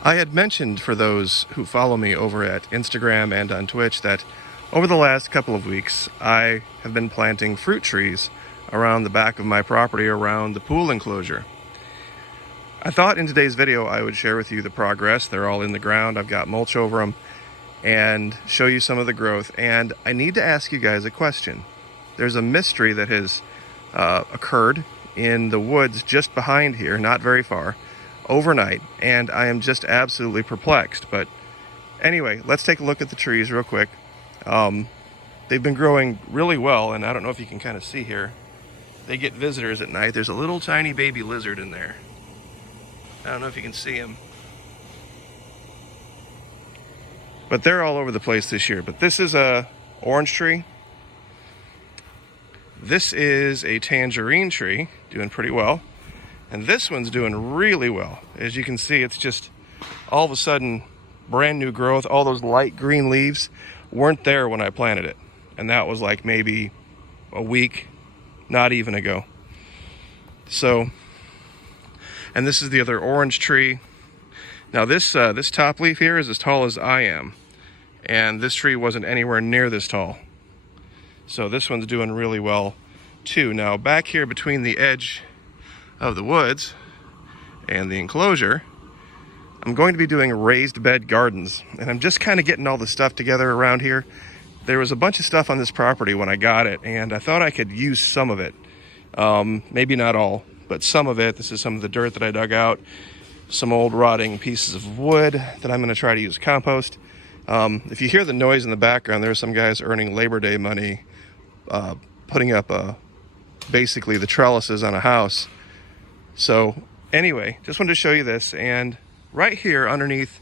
I had mentioned for those who follow me over at Instagram and on Twitch that over the last couple of weeks I have been planting fruit trees around the back of my property around the pool enclosure. I thought in today's video I would share with you the progress. They're all in the ground, I've got mulch over them, and show you some of the growth. And I need to ask you guys a question. There's a mystery that has occurred in the woods just behind here, not very far, overnight, and I am just absolutely perplexed. But anyway, let's take a look at the trees real quick. They've been growing really well, and I don't know if you can kind of see here. They get visitors at night. There's a little tiny baby lizard in there. I don't know if you can see him. But they're all over the place this year. But this is a orange tree. This is a tangerine tree, doing pretty well. And this one's doing really well. As you can see, it's just all of a sudden brand new growth. All those light green leaves weren't there when I planted it. And that was like maybe a week, not even ago. So, and this is the other orange tree. Now this top leaf here is as tall as I am. And this tree wasn't anywhere near this tall. So this one's doing really well too. Now back here between the edge of the woods and the enclosure, I'm going to be doing raised bed gardens, and I'm just kind of getting all the stuff together around here. There was a bunch of stuff on this property when I got it, and I thought I could use some of it. Maybe not all, but some of it. This is some of the dirt that I dug out, some old rotting pieces of wood that I'm going to try to use compost. If you hear the noise in the background, there are some guys earning Labor Day money, putting up basically the trellises on a house. So anyway, just wanted to show you this. And right here underneath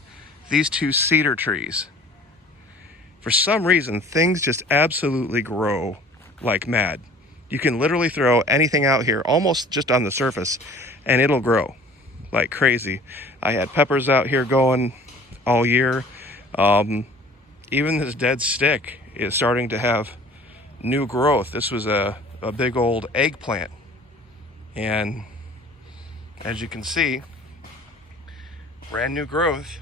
these two cedar trees, for some reason, things just absolutely grow like mad. You can literally throw anything out here, almost just on the surface, and it'll grow like crazy. I had peppers out here going all year. Even this dead stick is starting to have new growth. This was a big old eggplant. And as you can see, brand new growth.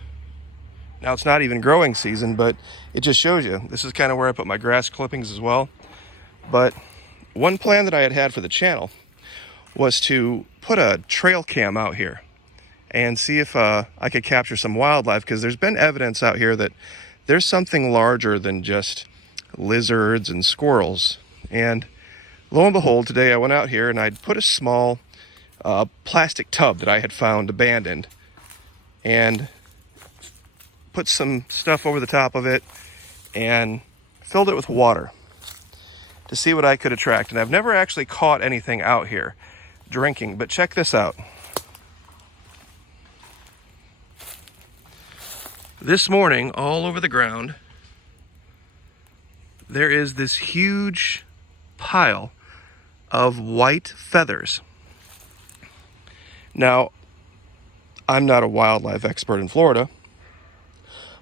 Now it's not even growing season, but it just shows you. This is kind of where I put my grass clippings as well. But one plan that I had for the channel was to put a trail cam out here and see if I could capture some wildlife, because there's been evidence out here that there's something larger than just lizards and squirrels. And lo and behold, today I went out here and I'd put a small plastic tub that I had found abandoned and put some stuff over the top of it and filled it with water to see what I could attract. And I've never actually caught anything out here drinking, but check this out. This morning, all over the ground, there is this huge pile of white feathers. Now, I'm not a wildlife expert in Florida,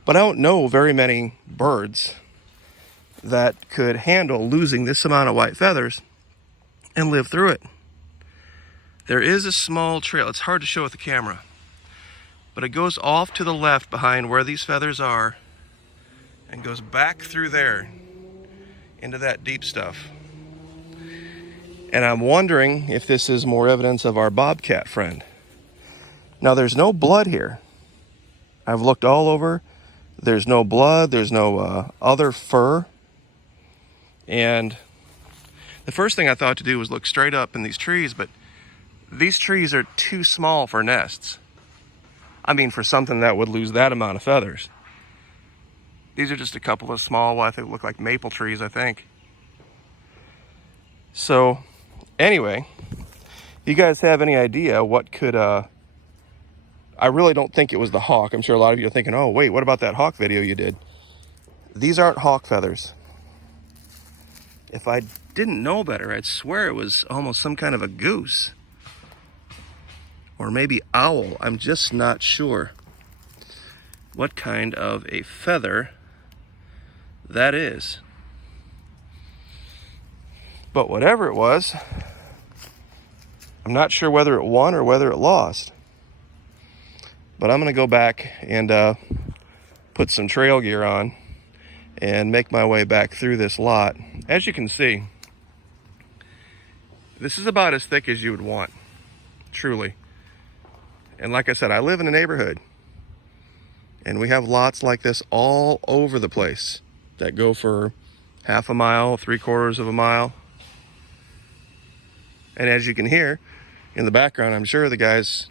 but I don't know very many birds that could handle losing this amount of white feathers and live through it. There is a small trail. It's hard to show with the camera, but it goes off to the left behind where these feathers are and goes back through there into that deep stuff. And I'm wondering if this is more evidence of our bobcat friend. Now, there's no blood here. I've looked all over. There's no blood. There's no other fur. And the first thing I thought to do was look straight up in these trees, but these trees are too small for nests. I mean, for something that would lose that amount of feathers. These are just a couple of small, what I think look like maple trees, I think. So, anyway, if you guys have any idea what could, I really don't think it was the hawk. I'm sure a lot of you are thinking, oh, wait, what about that hawk video you did? These aren't hawk feathers. If I didn't know better, I'd swear it was almost some kind of a goose. Or maybe owl. I'm just not sure what kind of a feather that is. But whatever it was, I'm not sure whether it won or whether it lost. But I'm gonna go back and put some trail gear on and make my way back through this lot. As you can see, this is about as thick as you would want, truly. And like I said, I live in a neighborhood, and we have lots like this all over the place that go for half a mile, 3/4 of a mile. And as you can hear in the background, I'm sure the guys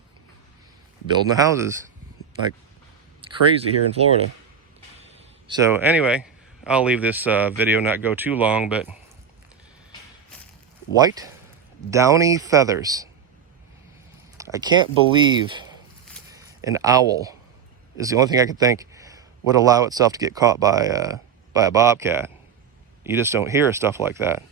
building the houses like crazy here in Florida. So anyway, I'll leave this video not go too long, but white downy feathers. I can't believe an owl is the only thing I could think would allow itself to get caught by a bobcat. You just don't hear stuff like that.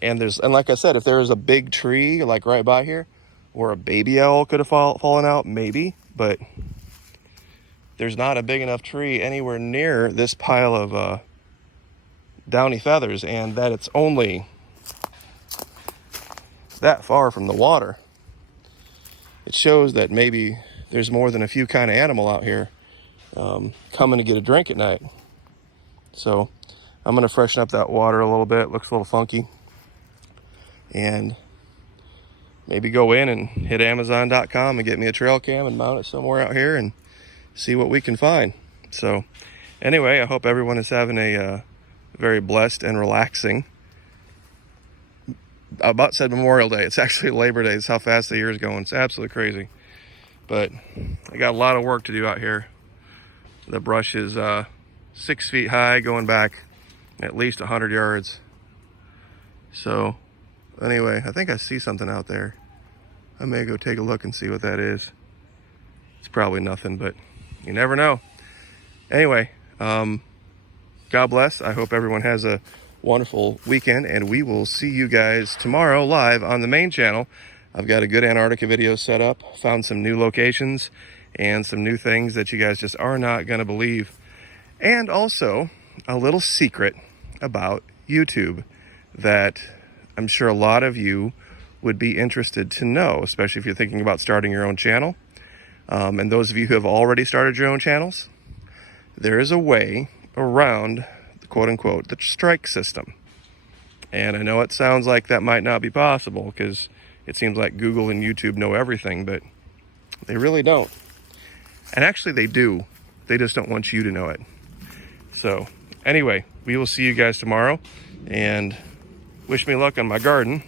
And like I said, if there was a big tree like right by here, where a baby owl could have fallen out, maybe, but there's not a big enough tree anywhere near this pile of downy feathers, and that it's only that far from the water. It shows that maybe there's more than a few kind of animal out here coming to get a drink at night. So I'm gonna freshen up that water a little bit. Looks a little funky. And maybe go in and hit Amazon.com and get me a trail cam and mount it somewhere out here and see what we can find. So anyway, I hope everyone is having a very blessed and relaxing, I about said Memorial Day. It's actually Labor Day. It's how fast the year is going. It's absolutely crazy. But I got a lot of work to do out here. The brush is 6 feet high, going back at least 100 yards. So anyway, I think I see something out there. I may go take a look and see what that is. It's probably nothing, but you never know. Anyway, God bless. I hope everyone has a wonderful weekend, and we will see you guys tomorrow live on the main channel. I've got a good Antarctica video set up, found some new locations and some new things that you guys just are not going to believe. And also a little secret about YouTube that I'm sure a lot of you would be interested to know, especially if you're thinking about starting your own channel. And those of you who have already started your own channels, there is a way around the quote-unquote the strike system. And I know it sounds like that might not be possible because it seems like Google and YouTube know everything, but they really don't. And actually they do. They just don't want you to know it. So anyway, we will see you guys tomorrow, and wish me luck on my garden.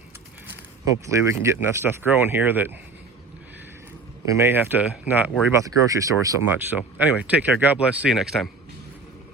Hopefully we can get enough stuff growing here that we may have to not worry about the grocery store so much. So anyway, take care. God bless. See you next time.